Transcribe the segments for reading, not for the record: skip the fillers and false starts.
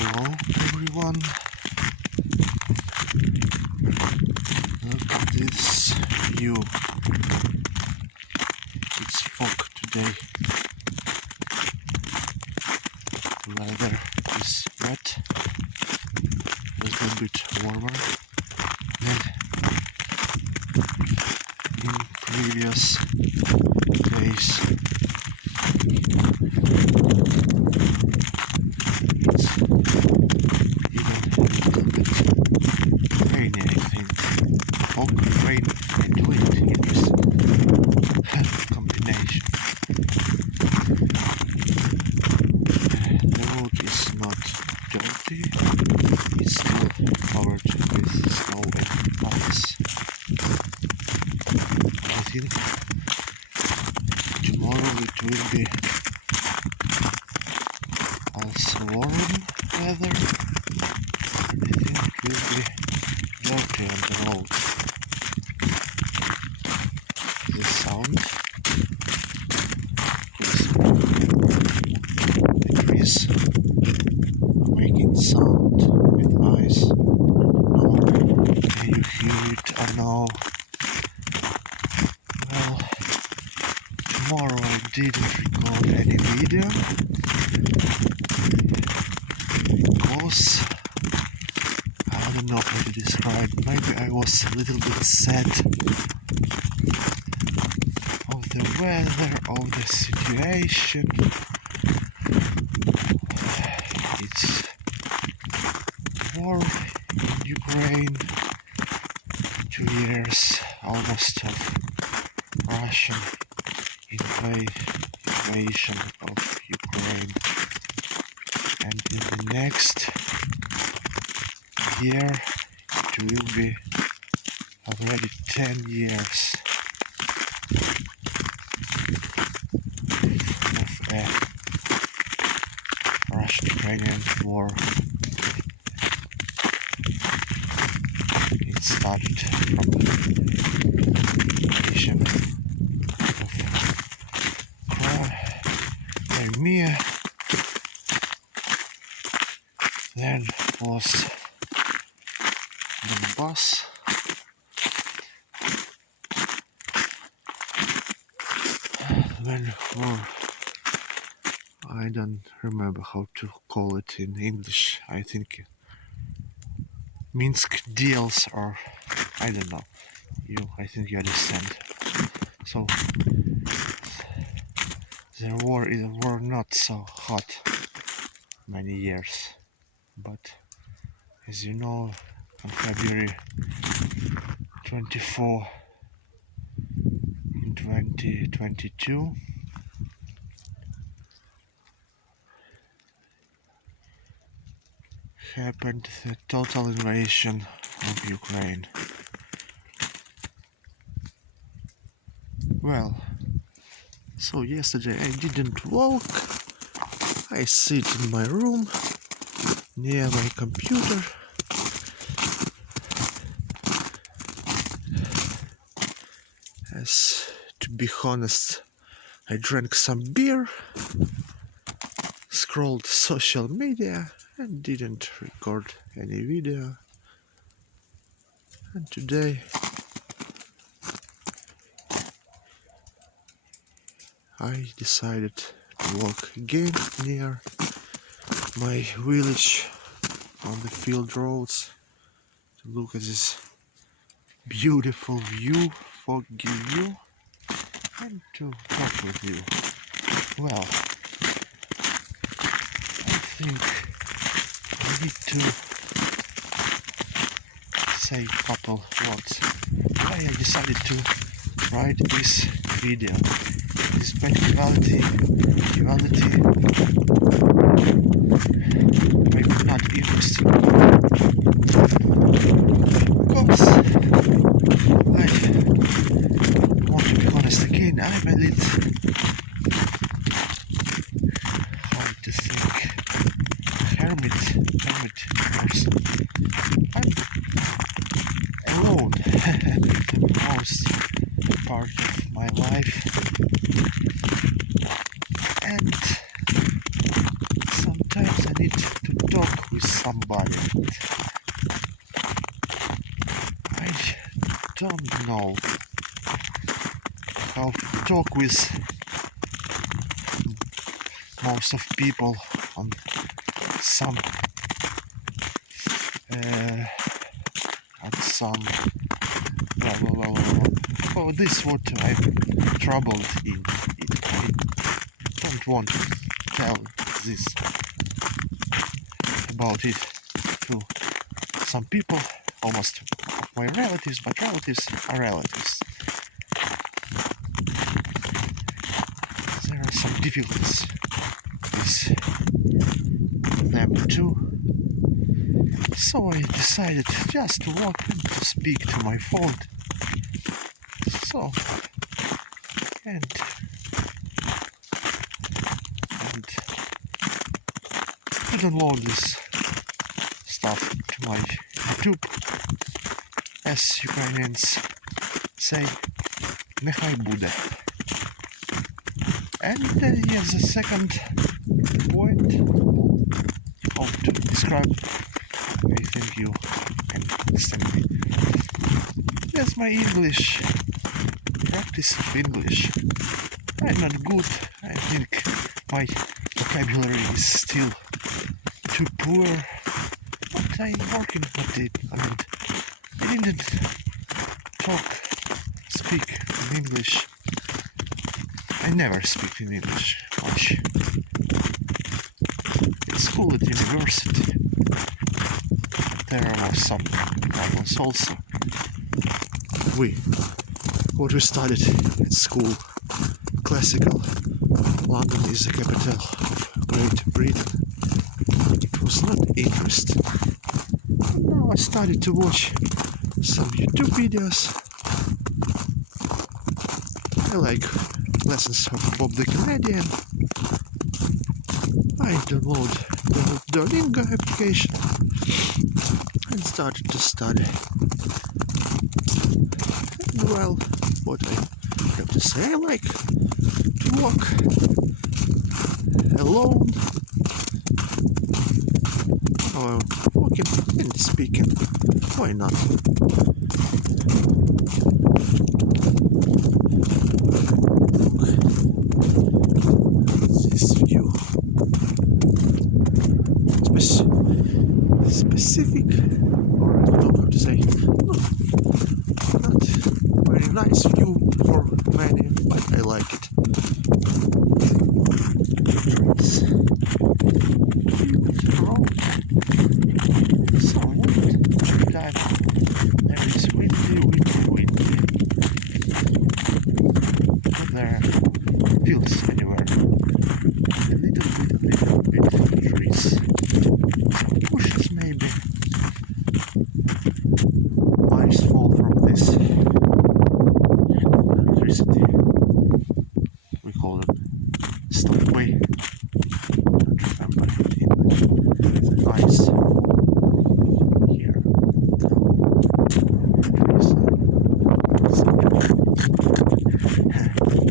Hello everyone, look at this view. It's fog today. Weather is wet, a little bit warmer than in previous days. It's even a little bit rainy, I think. Fog, rain and wind in this combination. The road is not dirty, it's still covered with snow and ice. I think tomorrow it will be also warm weather. I think it will be dirty on the road. The sound the trees making sound with ice. No, can you hear it or no? Well, tomorrow I didn't record any video because I don't know how to describe. Maybe I was a little bit sad of the weather, of the situation. It's war in Ukraine. 2 years almost of Russian invasion of Ukraine, and in the next year it will be already 10 years of a Russian-Ukrainian war. It started from the invasion of Crimea, then was Donbass, then war, I don't remember how to call it in English. I think Minsk deals, or I don't know. I think you understand. So the war not so hot many years, but as you know, on February 24 in 2022 happened the total invasion of Ukraine. Well, so yesterday I didn't walk. I sit in my room near my computer. As to be honest, I drank some beer, scrolled social media and didn't record any video. And today I decided to walk again near my village on the field roads to look at this beautiful view, foggy view, and to talk with you. Well, I think I need to say a couple words. Why I decided to write this video. This practicality, maybe not interesting, because I want to be honest again, I'm a little, hard to think, hermit person. I'm alone the most part of my life, and sometimes I need to talk with somebody. I don't know how to talk with most of people on some oh, this what I'm troubled in it. I don't want to tell this about it to some people, almost of my relatives, but relatives are relatives. There are some difficulties with them too. So I decided just to walk and to speak to my phone. So, and to download this stuff to my YouTube, as Ukrainians say, nechai bude. And yes, the second point, how to describe, I think you can understand me. That's my English, practice of English. I'm not good, I think my vocabulary is still too poor, but I'm working at it. I didn't speak in English. I never speak in English much. At school, at university, there are some problems also. What we studied at school, classical, London is the capital of Great Britain. It was not interesting. Now I started to watch some YouTube videos. I like lessons of Bob the Canadian. I download the Duolingo application and started to study. And well, what I have to say, I like to walk alone, or walking and speaking. Why not? This view, specific, or I don't know how to say, not very nice view for many, but I like it. Trees, field, road, some wind, time. There is windy. But there are fields anywhere. A little bit trees. Some bushes maybe. Ice fall from this electricity. We call it stoppway. Don't remember in English. The ice here.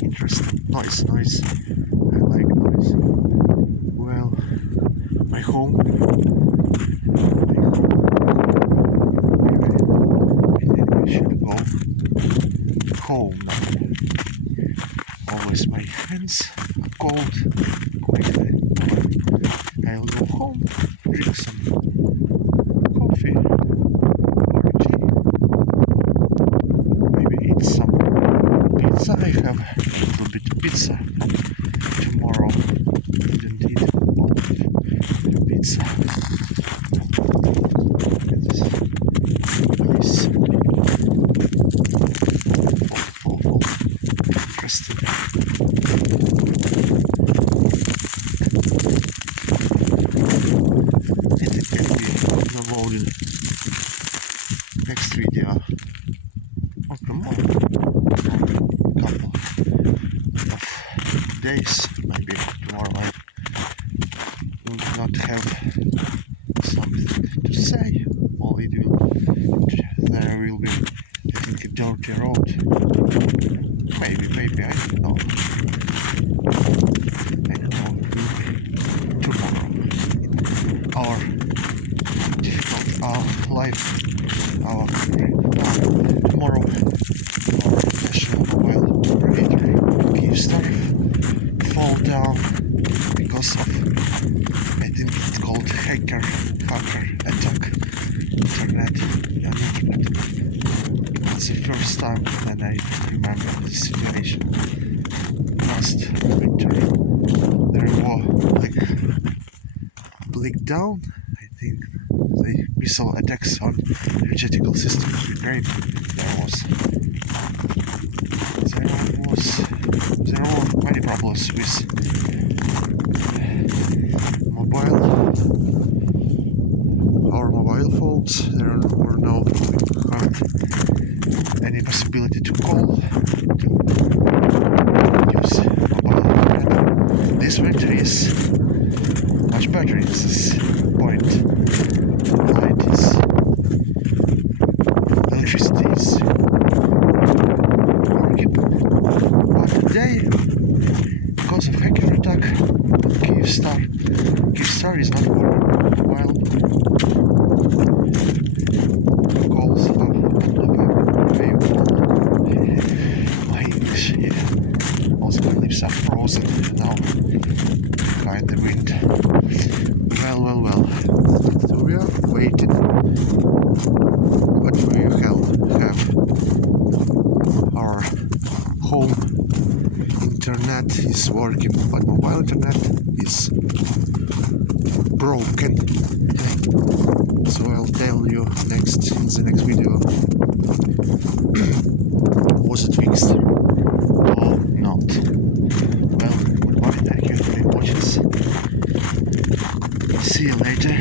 Interesting. Noise. I like noise. Well, my home. I should go home now. Always my hands are cold. Quickly. I'll go home, drink some coffee or tea. Maybe eat some pizza. I have a little bit of pizza from tomorrow. Didn't eat all of pizza. Look at this. Nice. Full. Interesting. It can be downloaded next video. Or tomorrow. Couple of days. Maybe tomorrow I will not have something to say. Or there will be, I think, a dirty road. Maybe, I don't know. Tomorrow. Or our tomorrow our professional mobile operator Kyivstar fall down because of, I think it's called hacker attack internet. It's the first time that I remember this situation. Last winter there was like down, I think, the missile attacks on energetical system of Ukraine. There were many problems with our mobile phones. There were no any possibility to call, to use mobile internet. This winter is much better in this point. Light is, electricity is working, but today, because of hacker attack, Kyivstar is not working. While calls are not available. My English, also my lips are frozen now by the wind. Well. So we are waiting. But we have our home internet is working, but mobile internet is broken. So I'll tell you in the next video. Was it fixed or not? Well, goodbye, thank you for watching. See you later.